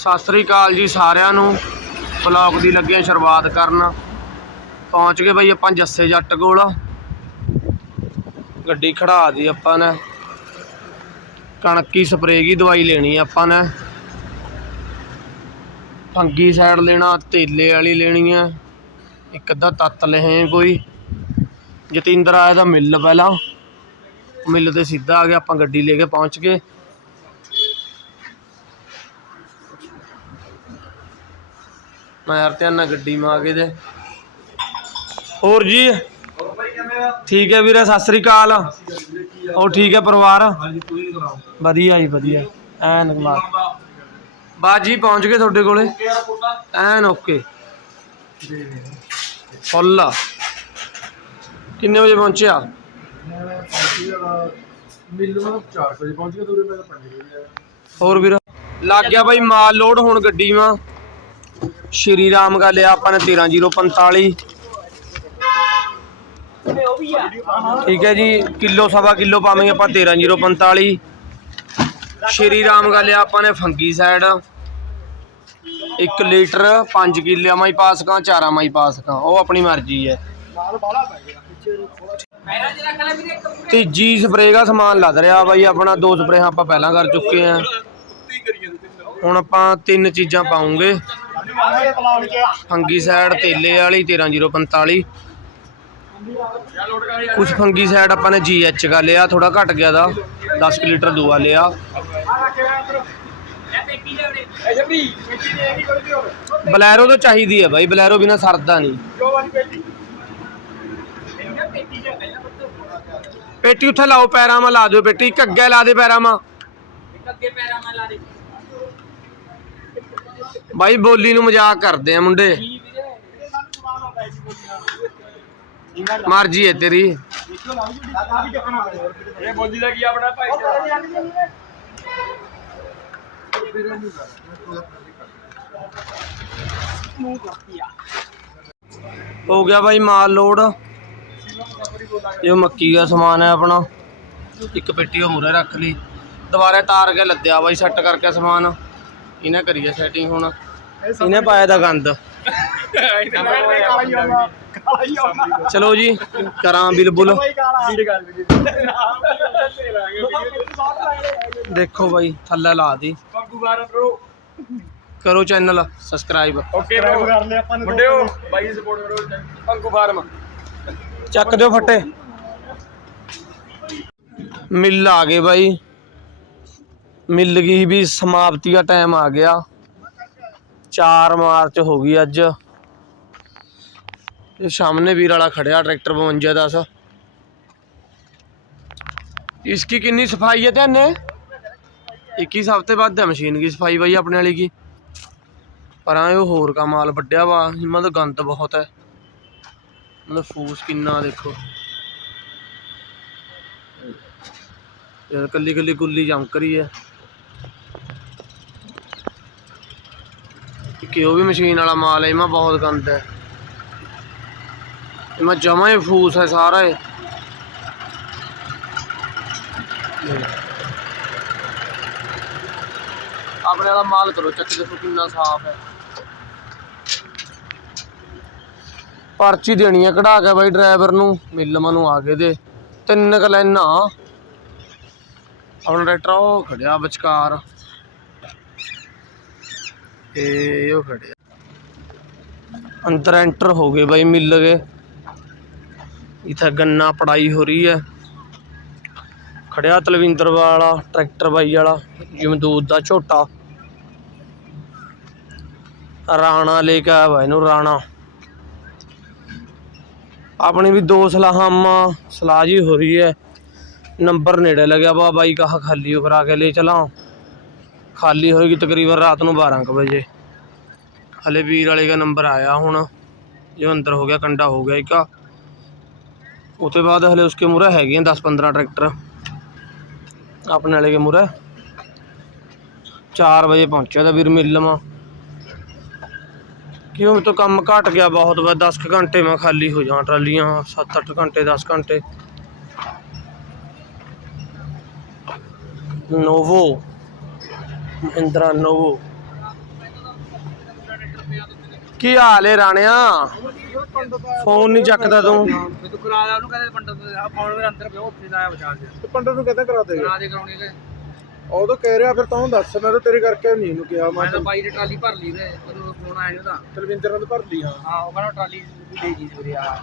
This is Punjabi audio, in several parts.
ਸਤਿ ਸ੍ਰੀ ਅਕਾਲ ਜੀ ਸਾਰਿਆਂ ਨੂੰ। ਬਲੌਗ ਦੀ ਲੱਗਿਆ ਸ਼ੁਰੂਆਤ ਕਰਨ। ਪਹੁੰਚ ਗਏ ਬਈ ਆਪਾਂ ਜੱਸੇ ਜੱਟ ਕੋਲ। ਗੱਡੀ ਖੜਾ ਦੀ ਆਪਾਂ ਨੇ। ਕਣਕੀ ਸਪਰੇਅ ਦੀ ਦਵਾਈ ਲੈਣੀ ਆਪਾਂ ਨੇ। ਫੰਗੀ ਸਾਈਡ ਲੈਣਾ, ਤੇਲੇ ਵਾਲੀ ਲੈਣੀ ਆ। ਇੱਕ ਅੱਧਾ ਤੱਤ ਲਹੇ ਕੋਈ। ਜਤਿੰਦਰ ਆਇਆ ਦਾ ਮਿੱਲ ਪਹਿਲਾਂ। ਮਿੱਲ ਤੇ ਸਿੱਧਾ ਆ ਗਿਆ, ਆਪਾਂ ਗੱਡੀ ਲੈ ਕੇ ਪਹੁੰਚ ਗਏ। ਮੈਂ ਯਾਰ ਧਿਆਨ ਨਾਲ ਗੱਡੀ ਮਾ ਕੇ ਦੇ ਹੋਰ ਜੀ, ਠੀਕ ਹੈ ਵੀਰੇ, ਸਤਿ ਸ੍ਰੀ ਅਕਾਲ। ਹੋਰ ਠੀਕ ਹੈ ਪਰਿਵਾਰ? ਵਧੀਆ ਜੀ, ਵਧੀਆ। ਐਨ ਕਮਾਲ ਬਾਜੀ, ਪਹੁੰਚ ਗਏ ਤੁਹਾਡੇ ਕੋਲੇ? ਐਨ ਓਕੇ। ਫੁੱਲ। ਕਿੰਨੇ ਵਜੇ ਪਹੁੰਚਿਆ? ਮੈਂ 4 ਵਜੇ ਪਹੁੰਚ ਗਿਆ ਦੂਰੇ ਮੈਂ 5 ਵਜੇ ਹੋਰ ਵੀਰ, ਲੱਗ ਗਿਆ ਬਾਈ ਮਾਲ ਲੋਡ ਹੁਣ ਗੱਡੀ ਮਾ। ਸ਼੍ਰੀ ਰਾਮ ਗਾ ਲਿਆ ਆਪਾਂ ਨੇ 13045 ਠੀਕ ਹੈ ਜੀ, ਕਿਲੋ ਸਵਾ ਕਿਲੋ ਪਾਵਾਂਗੇ ਆਪਾਂ 13045 ਸ਼੍ਰੀ ਰਾਮ ਗਾ ਲਿਆ ਆਪਾਂ ਨੇ ਫੰਗੀ ਸਾਈਡ 1 ਲੀਟਰ 5 ਕਿੱਲਿਆਂ ਮਾਈ ਪਾਸ ਕਾ ਚਾਰਾਂ ਮਾਈ ਪਾਸ ਕਾ ਉਹ ਆਪਣੀ ਮਰਜ਼ੀ ਹੈ। ਤੀਜੀ ਸਪਰੇਅ ਦਾ ਸਮਾਨ ਲੱਦ ਰਿਹਾ ਬਾਈ, ਆਪਣਾ ਦੋ ਸਪਰੇਹਾਂ ਆਪਾਂ ਪਹਿਲਾਂ ਕਰ ਚੁੱਕੇ ਆ ਹੁਣ ਆਪਾਂ ਤਿੰਨ ਚੀਜ਼ਾਂ ਪਾਉਂਗੇ। ਫੰਗੀਸਾਈਡ ਪਲਾਨ ਕੇ ਫੰਗੀ ਸਾਈਡ ਤੇਲੇ ਵਾਲੀ 13045 ਕੁਝ ਫੰਗੀ ਸਾਈਡ ਆਪਾਂ ਨੇ ਜੀਐਚ ਕਾ ਲਿਆ ਥੋੜਾ ਘਟ ਗਿਆ ਦਾ। 10 ਕੁ ਲੀਟਰ ਦੂਆ ਲਿਆ। ਬਲੈਰੋ ਤਾਂ ਚਾਹੀਦੀ ਹੈ ਬਾਈ, ਬਲੈਰੋ ਬਿਨਾ ਸਰਦਾ ਨਹੀਂ। ਪੇਟੀ ਉੱਥੇ ਲਾਓ, ਪੈਰਾਂ 'ਮਾ ਲਾ ਦਿਓ ਬੇਟੀ ਇੱਕ ਅੱਗੇ ਲਾ ਦੇ ਪੈਰਾਂ 'ਮਾ ਬਾਈ ਬੋਲੀ ਨੂੰ ਮਜ਼ਾਕ ਕਰਦੇ ਆ ਮੁੰਡੇ। ਮਰਜ਼ੀ ਹੈ ਤੇਰੀ। ਇਹ ਬੋਲੀ ਦਾ ਕੀ ਆਪਣਾ ਭਾਈ ਹੋ ਗਿਆ ਬਾਈ ਮਾਲ ਲੋਡ। ਇਹ ਮੱਕੀ ਦਾ ਸਮਾਨ ਹੈ ਆਪਣਾ। ਇੱਕ ਪੇਟੀ ਉਹ ਮੂਰੇ ਰੱਖ ਲਈ। ਦੁਬਾਰੇ ਤਾਰ ਕੇ ਲੱਦਿਆ ਬਾਈ ਸੈੱਟ ਕਰਕੇ ਸਮਾਨ। ਇਹਨੇ ਕਰੀਏ ਸੈਟਿੰਗ ਹੁਣ। ਇਹਨੇ ਪਾਇਆ ਦਾ ਗੰਦ। ਚਲੋ ਜੀ ਕਰਾਂ ਬਿਲਬੁਲ। ਕਰ ਦੇਖੋ ਬਾਈ ਥੱਲੇ ਲਾ ਦੀ। ਕਰੋ ਚੈਨਲ ਸਬਸਕ੍ਰਾਈਬ ਓਕੇ ਬ్రో ਕਰ ਲਿਆ ਆਪਾਂ ਨੇ ਮੁੰਡਿਓ ਬਾਈ ਸਪੋਰਟ ਕਰੋ। ਪੰਕੂ ਫਾਰਮ। ਚੱਕ ਦਿਓ ਫੱਟੇ। ਮਿਲ ਆ ਗਏ ਬਾਈ। ਮਿਲ ਗਈ ਵੀ ਸਮਾਪਤੀ ਦਾ ਟਾਈਮ ਆ ਗਿਆ 4 ਮਾਰਚ ਹੋ ਗਈ ਅੱਜ ਇਹ ਸਾਹਮਣੇ ਵੀਰ ਵਾਲਾ ਖੜਿਆ ਟਰੈਕਟਰ 52 10 ਇਸकी ਕਿੰਨੀ ਸਫ਼ਾਈ ਹੈ ਧਿਆਨੇ 21 ਹਫ਼ਤੇ ਬਾਅਦ ਹੈ ਮਸ਼ੀਨ ਦੀ ਸਫ਼ਾਈ ਬਾਈ ਆਪਣੇ ਵਾਲੀ ਕੀ ਪਰ ਆਹ ਉਹ ਹੋਰ ਕਾ ਮਾਲ ਵੱਡਿਆ ਵਾ ਇਹਨਾਂ ਦਾ ਗੰਦ ਬਹੁਤ ਹੈ ਮਤਲਬ ਫੂਸ ਕਿੰਨਾ ਦੇਖੋ ਯਾਰ ਕੱਲੀ ਕੱਲੀ ਗੁੱਲੀ ਚਮਕ ਰਹੀ ਹੈ ਕਿ ਉਹ ਵੀ ਮਸ਼ੀਨ ਵਾਲਾ ਮਾਲ ਹੈ ਇਹਮਾ ਬਹੁਤ ਗੰਦ ਹੈ। ਇਹਮਾ ਜਮਾ ਹੀ ਫੂਸ ਹੈ ਸਾਰਾ ਇਹ। ਆਪਣੇ ਵਾਲਾ ਮਾਲ ਕਰੋ, ਚੱਕ ਦੇਖੋ ਕਿੰਨਾ ਸਾਫ਼ ਹੈ। ਪਰਚੀ ਦੇਣੀ ਹੈ, ਕਢਾ ਕੇ ਬਾਈ ਡਰਾਈਵਰ ਨੂੰ, ਮਿਲ ਮਨੂੰ ਆ ਕੇ ਦੇ। ਤਿੰਨ ਕ ਲਾਈਨਾਂ। ਆਪਣਾ ਟਰੈਕਟਰ ਉਹ ਖੜਿਆ ਵਿਚਕਾਰ। ਇਹ ਉਹ ਖੜਿਆ ਅੰਦਰ ਐਂਟਰ ਹੋ ਗਏ ਬਾਈ, ਮਿਲ ਗਏ। ਇੱਥੇ ਗੰਨਾ ਪੜਾਈ ਹੋ ਰਹੀ ਹੈ। ਖੜਿਆ ਤਲਵਿੰਦਰ ਵਾਲਾ, ਟਰੈਕਟਰ ਬਾਈ ਵਾਲਾ ਜਮਦੂਦ ਦਾ ਝੋਟਾ ਰਾਣਾ ਲੈ ਕੇ ਆਇਆ ਵਾ ਇਹਨੂੰ, ਰਾਣਾ। ਆਪਣੀ ਵੀ ਦੋ ਸਲਾਹਾਂ ਸਲਾਹ ਜੀ ਹੋ ਰਹੀ ਹੈ। ਨੰਬਰ ਨੇੜੇ ਲੱਗਿਆ ਵਾ, ਬਾਈ ਕਹਾ ਖਾਲੀ ਹੋ ਕਰਾ ਕੇ ਲੈ ਚਲਾ। ਖਾਲੀ ਹੋਏਗੀ ਤਕਰੀਬਨ ਰਾਤ ਨੂੰ 12 ਕੁ ਵਜੇ। ਹਲੇ ਵੀਰ ਵਾਲੇ ਦਾ ਨੰਬਰ ਆਇਆ ਹੁਣ, ਜੋ ਅੰਦਰ ਹੋ ਗਿਆ, ਕੰਡਾ ਹੋ ਗਿਆ ਇੱਕ। ਉਹ ਤੋਂ ਬਾਅਦ ਹਲੇ ਉਸਕੇ ਮੁਰੇ ਹੈਗੇ 10 15 ਟਰੈਕਟਰ। ਆਪਣੇ ਵਾਲੇ ਕੇ ਮੁਰੇ 4 ਵਜੇ ਪਹੁੰਚਿਆ ਤਾਂ ਵੀਰ ਮਿਲ ਲਵਾਂ। ਕਿਉਂ ਮੇਰੇ ਤੋਂ ਕੰਮ ਘਟ ਗਿਆ ਬਹੁਤ ਵਾ 10 ਕੁ ਘੰਟੇ ਮੈਂ ਖਾਲੀ ਹੋ ਜਾਵਾਂ ਟਰਾਲੀਆਂ 7-8 ਘੰਟੇ 10 ਘੰਟੇ। ਨੋਵੋ। ਮਹਿੰਦਰਾ ਨੋਵੋ। ਕੀ ਹਾਲ ਏ ਰਾਣਿਆ? ਫੋਨ ਨਹੀਂ ਚੱਕਦਾ ਤੂੰ। ਤੂੰ ਕਰਾ ਲਿਆ ਉਹਨੂੰ ਕਹਿੰਦੇ ਪੰਡਤ ਆ ਫੋਨ ਮੇਰੇ ਅੰਦਰ ਪਿਆ ਉੱਥੇ ਲਾਇਆ ਬਚਾ ਕੇ ਤੇ ਪੰਡਤ ਨੂੰ ਕਹਿੰਦਾ ਕਰਾ ਦੇਗਾ ਕਰਾ ਦੇ ਕਰਾਉਣੀ ਤੇ ਉਹ ਤਾਂ ਕਹਿ ਰਿਹਾ ਫਿਰ ਤੂੰ ਦੱਸ ਮੈਂ ਤਾਂ ਤੇਰੇ ਕਰਕੇ ਨਹੀਂ ਇਹਨੂੰ ਕਿਹਾ ਮੈਂ ਮੈਂ ਤਾਂ ਬਾਈ ਦੀ ਟਰਾਲੀ ਭਰ ਲਈ ਤੇ ਉਹਨੂੰ ਫੋਨ ਆਇਆ ਨਹੀਂ ਉਹਦਾ। ਤਲਵਿੰਦਰ ਨਾਲ ਭਰ ਲਈ ਹਾਂ। ਹਾਂ ਉਹ ਕਹਿੰਦਾ ਟਰਾਲੀ ਦੇ ਜੀ ਵੀਰੇ ਆ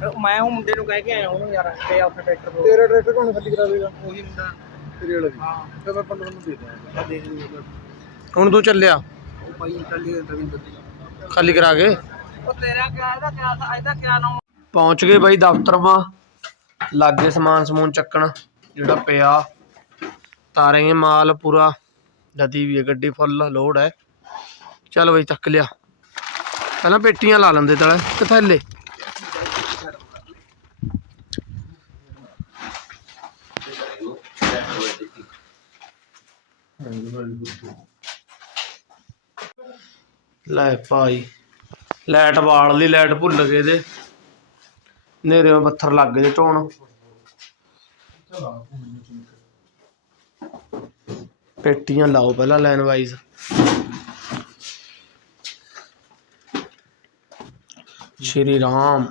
ਫਿਰ ਮੈਂ ਉਹ ਮੁੰਡੇ ਨੂੰ ਕਹਿ ਕੇ ਆਇਆ ਉਹਨੂੰ ਯਾਰ ਤੇ ਉੱਥੇ ਟਰੈਕਟਰ ਕੋਲ ਤੇਰਾ ਟਰੈਕਟਰ ਕੌਣ ਖਾਲੀ ਕਰਾ ਦੇਗਾ? ਉਹੀ ਮੁੰਡਾ। ਤੇਰੇ ਵਾਲਾ ਵੀ ਹਾਂ ਫਿਰ ਮੈਂ ਪੰਡਤ ਨੂੰ ਦੇ ਦਿਆਂ ਤਾਂ ਦੇ ਦੂੰਗਾ ਹੁਣ ਤੂੰ ਚੱਲਿਆ? ਉਹ ਰਵਿੰਦਰ ਖਾਲੀ ਕਰਾ ਕੇ? ਉਹ ਤੇਰਾ ਕਿਆ ਇਹਦਾ ਕਿਆ ਇਹਦਾ ਕਿਆ ਨਾਮ? ਪਹੁੰਚ ਗਏ ਬਾਈ ਦਫ਼ਤਰ ਮਾ ਲਾਗੇ ਸਮਾਨ ਸਮੂਨ ਚੱਕਣ ਜਿਹੜਾ ਪਿਆ। ਤਾਰੇ ਮਾਲ ਪੂਰਾ। ਜਦੀ ਵੀ ਹੈ ਗੱਡੀ ਫੁੱਲ ਲੋਡ ਹੈ। ਚੱਲ ਬਾਈ ਚੱਕ ਲਿਆ। ਪਹਿਲਾਂ ਪੇਟੀਆਂ ਲਾ ਲੈਂਦੇ ਤਲੇ ਤੇ ਥੱਲੇ ਲੈ ਭਾਈ। ਲਾਈਟ ਬਾਲ ਲਈ ਲਾਈਟ ਭੁੱਲ ਗਏ ਦੇ ਨੇਰੇ ਪੱਥਰ ਲੱਗ ਗਏ ਢੋਣ। ਪੇਟੀਆਂ ਲਾਓ ਪਹਿਲਾਂ ਲਾਈਨ ਵਾਈਜ਼ ਸ਼੍ਰੀ ਰਾਮ।